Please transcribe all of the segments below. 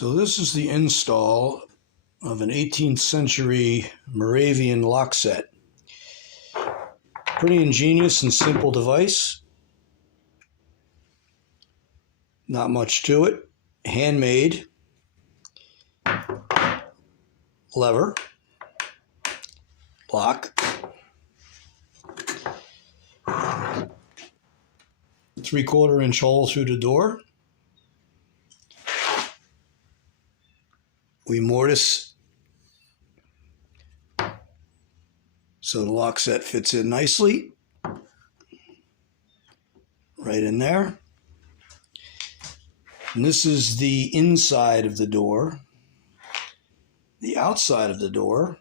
So this is the install of an 18th century Moravian Lockset. Pretty ingenious and simple device. Not much to it. Handmade. Lever. Lock. 3/4 inch hole through the door. We mortise so the lock set fits in nicely. Right in there. And this is the inside of the door. The outside of the door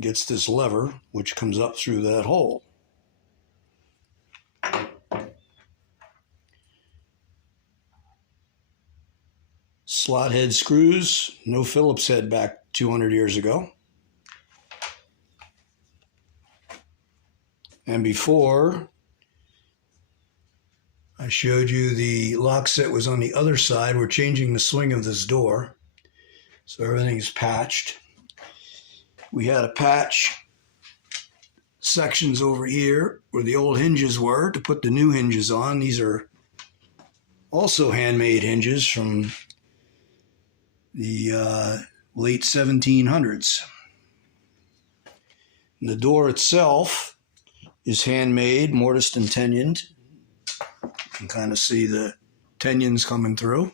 gets this lever, which comes up through that hole. Slot head screws, no Phillips head back 200 years ago. And before, I showed you the lock set was on the other side. We're changing the swing of this door, so everything is patched. We had a patch sections over here where the old hinges were to put the new hinges on. These are also handmade hinges from the late 1700s. And the door itself is handmade, mortised and tenoned. You can kind of see the tenons coming through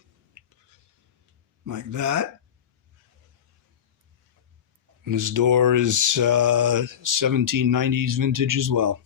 like that. And this door is 1790s vintage as well.